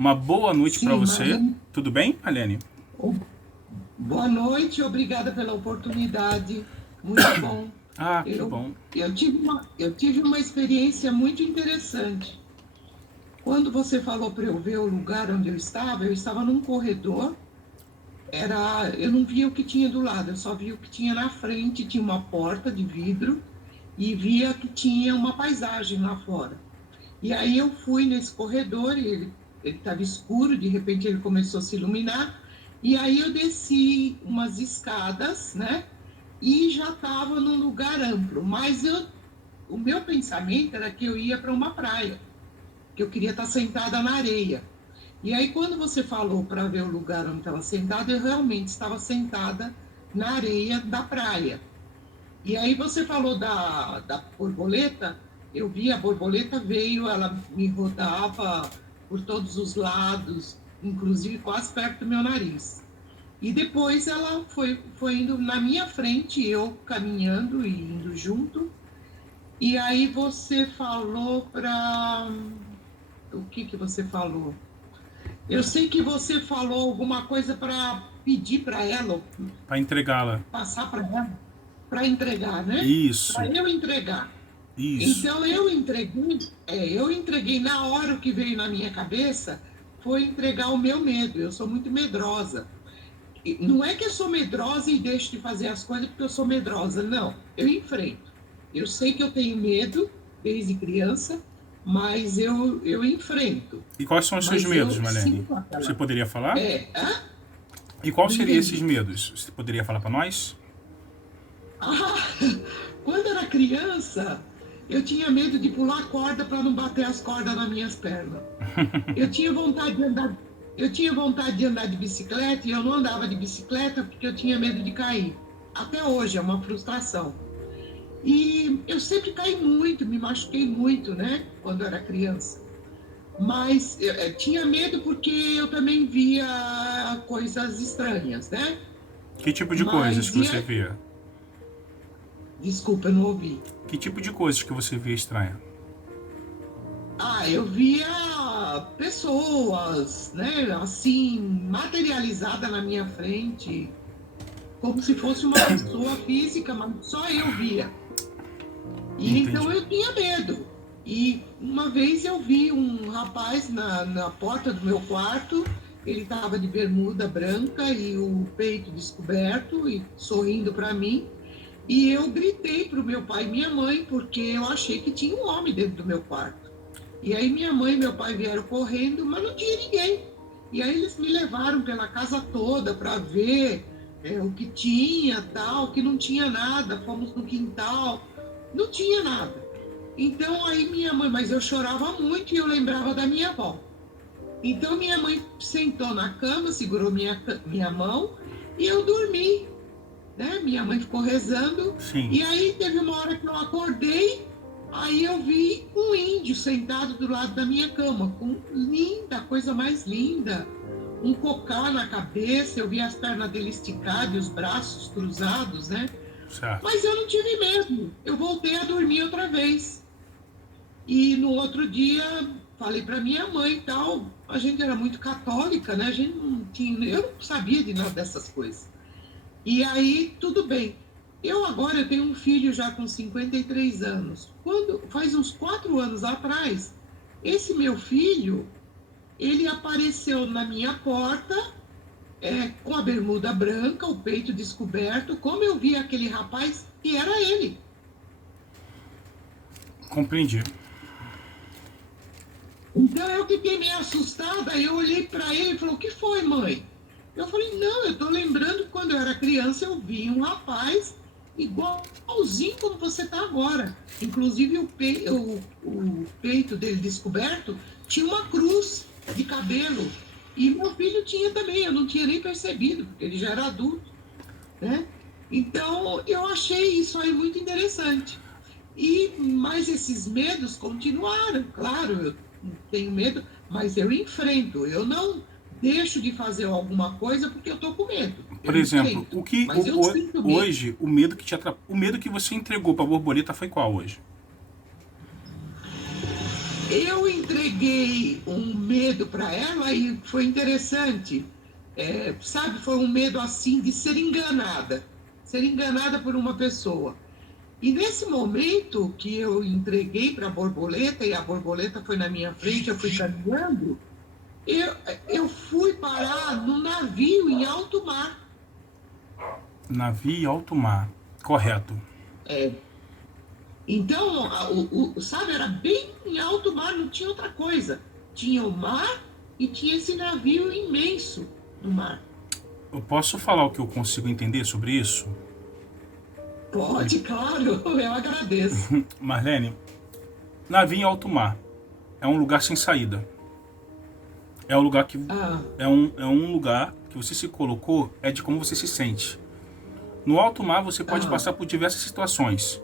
Uma boa noite para Sim, você. Marlene. Tudo bem, Marlene? O- Boa noite, obrigada pela oportunidade. Muito bom. Ah, que Eu, bom. eu tive uma experiência muito interessante. Quando você falou para eu ver o lugar onde eu estava num corredor. Eu não via o que tinha do lado, eu só via o que tinha na frente. Tinha uma porta de vidro e via que tinha uma paisagem lá fora. E aí eu fui nesse corredor e ele estava escuro, de repente ele começou a se iluminar, e aí eu desci umas escadas, né? E já estava num lugar amplo, mas o meu pensamento era que eu ia para uma praia, que eu queria estar sentada na areia. E aí, quando você falou para ver o lugar onde estava sentada, eu realmente estava sentada na areia da praia. E aí você falou da borboleta, eu vi a borboleta veio, ela me rodava por todos os lados, inclusive quase perto do meu nariz. E depois ela foi indo na minha frente, eu caminhando e indo junto. E aí você falou para... O que que você falou? Eu sei que você falou alguma coisa para pedir para ela, Para entregá-la. passar para ela, para entregar, né? Para Isso, eu entregar. isso. Então eu entreguei na hora. O que veio na minha cabeça foi entregar o meu medo. Eu sou muito medrosa. E não é que eu sou medrosa e deixo de fazer as coisas porque eu sou medrosa, não. Eu enfrento. Eu sei que eu tenho medo desde criança, mas eu enfrento. E quais são os seus Mas medos, eu Marlene? sinto Você aquela. poderia falar? Hã? E quais Não seriam esses entendi. medos? Você poderia falar para nós? Ah, quando era criança, eu tinha medo de pular corda para não bater as cordas nas minhas pernas. Eu tinha vontade de andar, eu tinha vontade de andar de bicicleta e eu não andava de bicicleta porque eu tinha medo de cair. Até hoje é uma frustração. E eu sempre caí muito, me machuquei muito, né, quando era criança. Mas eu tinha medo porque eu também via coisas estranhas, né? Que tipo de coisas Mas que você via? desculpa, eu não ouvi. Que tipo de coisas que você via estranha? Eu via pessoas, né, assim, materializada na minha frente, como se fosse uma pessoa física, mas só eu via. E então Entendi. eu tinha medo. E uma vez eu vi um rapaz na porta do meu quarto, ele estava de bermuda branca e o peito descoberto e sorrindo para mim. E eu gritei para o meu pai e minha mãe, porque eu achei que tinha um homem dentro do meu quarto. E aí minha mãe e meu pai vieram correndo, mas não tinha ninguém. E aí eles me levaram pela casa toda para ver o que tinha, tal, que não tinha nada. Fomos no quintal, não tinha nada. Então aí minha mãe, mas eu chorava muito e eu lembrava da minha avó. Então minha mãe sentou na cama, segurou minha mão e eu dormi, né? Minha mãe ficou rezando, Sim. e aí teve uma hora que eu acordei, aí eu vi um índio sentado do lado da minha cama, com linda, coisa mais linda, um cocá na cabeça, eu vi as pernas dele esticadas e os braços cruzados, né? Certo. Mas eu não tive medo, eu voltei a dormir outra vez. E no outro dia falei para minha mãe e tal, a gente era muito católica, né? A gente não tinha, eu não sabia de nada dessas coisas. E aí, tudo bem. Eu tenho um filho já com 53 anos. Quando faz uns 4 anos atrás, esse meu filho, ele apareceu na minha porta, com a bermuda branca, o peito descoberto, como eu vi aquele rapaz, que era ele. Compreendi. Então eu fiquei meio assustada, eu olhei para ele e falei, o que foi, mãe? Eu falei, não, eu estou lembrando que quando eu era criança eu vi um rapaz igualzinho como você está agora. Inclusive o peito dele descoberto tinha uma cruz de cabelo. E meu filho tinha também, eu não tinha nem percebido, porque ele já era adulto, né? Então eu achei isso aí muito interessante. Mas esses medos continuaram, claro, eu tenho medo, mas eu enfrento. Eu não deixo de fazer alguma coisa porque eu estou com medo. Por Eu exemplo, enfrento, mas eu sinto medo. hoje o medo que o medo que você entregou para a borboleta foi qual hoje? Eu entreguei um medo para ela e foi interessante. Sabe, foi um medo assim de ser enganada por uma pessoa. E nesse momento que eu entreguei para a borboleta e a borboleta foi na minha frente, eu fui caminhando, eu, eu fui parar no navio em alto mar. Navio e alto mar. Correto. É, então, sabe, era bem em alto mar, não tinha outra coisa. Tinha o mar e tinha esse navio imenso no mar. Eu posso falar o que eu consigo entender sobre isso? Pode, claro, eu agradeço. Marlene, navio em alto mar é um lugar sem saída. É um lugar que Ah, é um lugar que você se colocou, é de como você se sente. No alto mar você pode passar por diversas situações.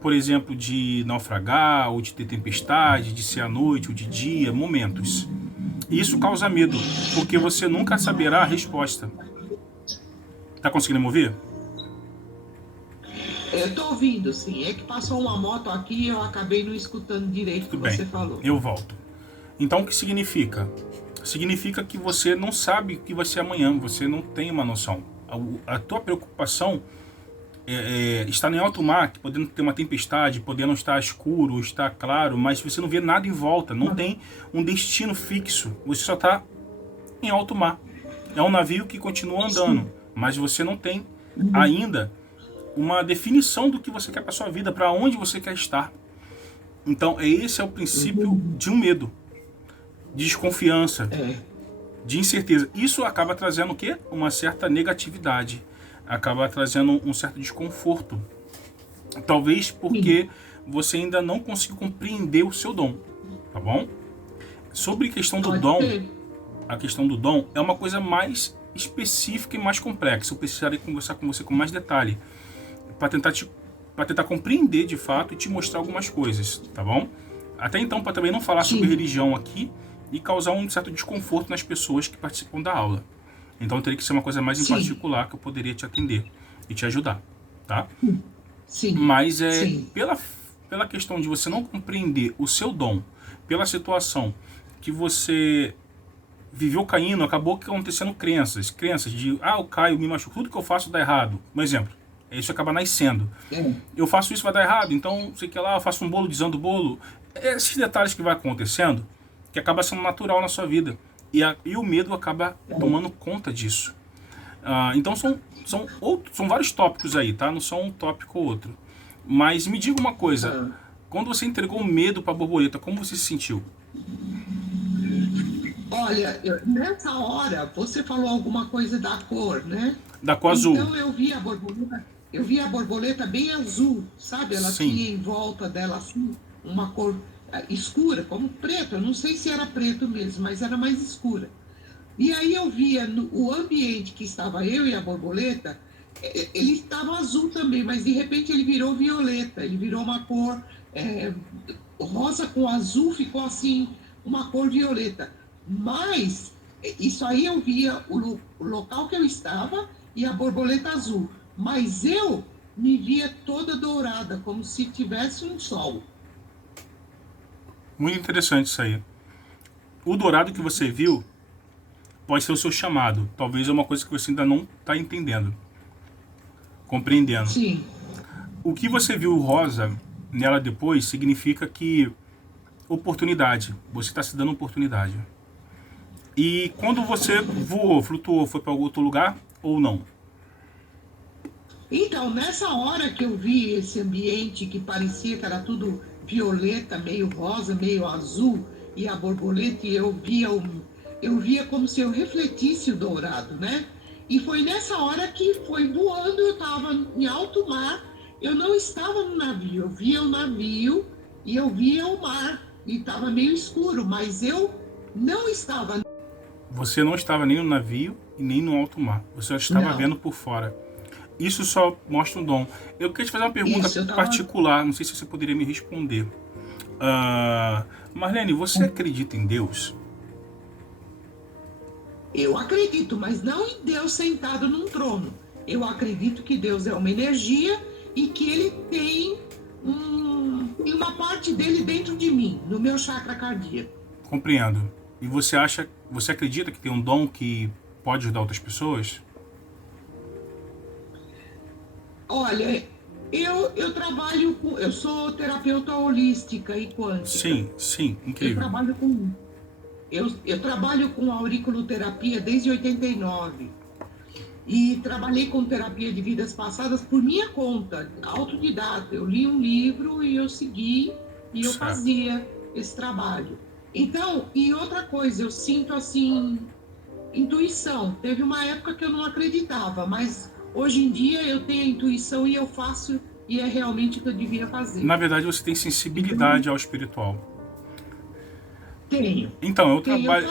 Por exemplo, de naufragar, ou de ter tempestade, de ser à noite ou de dia, momentos. E isso causa medo, porque você nunca saberá a resposta. Tá conseguindo me ouvir? eu estou ouvindo, sim. É que passou uma moto aqui e eu acabei não escutando direito o que Tudo bem, você falou. eu volto. Então o que significa? Significa que você não sabe o que vai ser amanhã, você não tem uma noção. A tua preocupação está em alto mar, podendo ter uma tempestade, podendo estar escuro, estar claro, mas você não vê nada em volta, não tem um destino fixo, você só está em alto mar. É um navio que continua andando, mas você não tem ainda uma definição do que você quer para sua vida, para onde você quer estar. Então, esse é o princípio de um medo, de desconfiança, de incerteza. Isso acaba trazendo o quê? Uma certa negatividade. Acaba trazendo um certo desconforto. Talvez porque você ainda não conseguiu compreender o seu dom, tá bom? Sobre a questão do dom, a questão do dom é uma coisa mais específica e mais complexa. Eu precisaria conversar com você com mais detalhe para tentar compreender de fato e te mostrar algumas coisas, tá bom? Até então, para também não falar sobre religião aqui e causar um certo desconforto nas pessoas que participam da aula. Então teria que ser uma coisa mais em particular que eu poderia te atender e te ajudar, tá? Sim. Mas pela questão de você não compreender o seu dom, pela situação que você viveu caindo, acabou acontecendo crenças de, eu caio, me machuco, tudo que eu faço dá errado. Um exemplo, isso acaba nascendo. Eu faço isso, vai dar errado, então, sei que lá, eu faço um bolo, desando o bolo. Esses detalhes que vai acontecendo, que acaba sendo natural na sua vida. E o medo acaba tomando conta disso. Então são vários tópicos aí, tá? Não são um tópico ou outro. Mas me diga uma coisa. Quando você entregou o medo para a borboleta, como você se sentiu? Olha, nessa hora você falou alguma coisa da cor, né? Da cor azul. Então eu vi a borboleta bem azul, sabe? Ela tinha em volta dela assim uma cor escura, como preto. Eu não sei se era preto mesmo, mas era mais escura. E aí eu via o ambiente que estava eu e a borboleta, ele estava azul também, mas de repente ele virou violeta, ele virou uma cor rosa com azul, ficou assim, uma cor violeta. Mas isso aí eu via o local que eu estava e a borboleta azul. Mas eu me via toda dourada, como se tivesse um sol. Muito interessante isso aí. O dourado que você viu pode ser o seu chamado. Talvez é uma coisa que você ainda não está entendendo. Compreendendo. Sim. O que você viu rosa nela depois significa que oportunidade. Você está se dando oportunidade. E quando você voou, flutuou, foi para outro lugar ou não? Então, nessa hora que eu vi esse ambiente que parecia que era tudo violeta, meio rosa, meio azul, e a borboleta, e eu via como se eu refletisse o dourado, né? E foi nessa hora que foi voando, eu estava em alto mar, eu não estava no navio, eu via o navio e eu via o mar, e estava meio escuro, mas eu não estava. Você não estava nem no navio e nem no alto mar, você só estava vendo por fora. Isso só mostra um dom. Eu queria te fazer uma pergunta particular, não sei se você poderia me responder. Marlene, você acredita em Deus? Eu acredito, mas não em Deus sentado num trono. Eu acredito que Deus é uma energia e que ele tem uma parte dele dentro de mim, no meu chakra cardíaco. Compreendo. E você acredita que tem um dom que pode ajudar outras pessoas? Olha, eu trabalho com. Eu sou terapeuta holística e quântica. Sim, Eu incrível. trabalho com. Eu trabalho com auriculoterapia desde 89. E trabalhei com terapia de vidas passadas por minha conta, autodidata. Eu li um livro e eu segui e eu Certo. fazia esse trabalho. Então, e outra coisa, eu sinto assim, intuição. Teve uma época que eu não acreditava, mas hoje em dia eu tenho a intuição e eu faço, e é realmente o que eu devia fazer. Na verdade, você tem sensibilidade ao espiritual. Tenho. Então, eu Tenho. trabalho...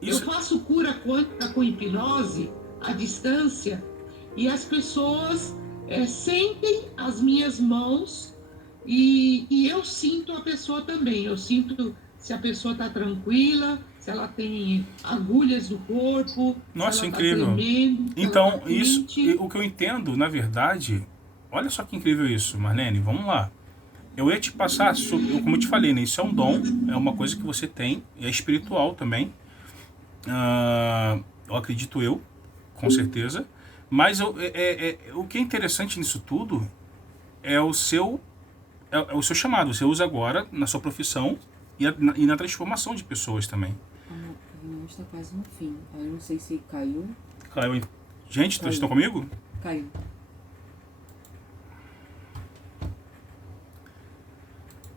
Eu faço cura quântica com hipnose à distância e as pessoas sentem as minhas mãos e eu sinto a pessoa também. Eu sinto se a pessoa está tranquila, se ela tem agulhas no corpo, Nossa, se ela incrível. tá tremendo, Então, se ela tá isso, quente. o que eu entendo, na verdade, olha só que incrível isso, Marlene, vamos lá. Eu ia te passar, como eu te falei, né? Isso é um dom, é uma coisa que você tem, é espiritual também. Eu acredito com certeza. Mas o que é interessante nisso tudo é o seu chamado. Você usa agora na sua profissão e na transformação de pessoas também. A reunião está quase no fim. Eu não sei se caiu. Caiu. Gente, vocês estão comigo? Caiu.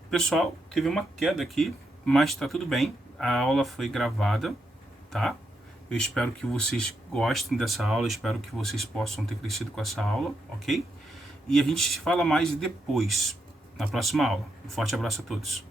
Pessoal, teve uma queda aqui, mas está tudo bem. A aula foi gravada, tá? Eu espero que vocês gostem dessa aula, espero que vocês possam ter crescido com essa aula, ok? E a gente se fala mais depois, na próxima aula. Um forte abraço a todos.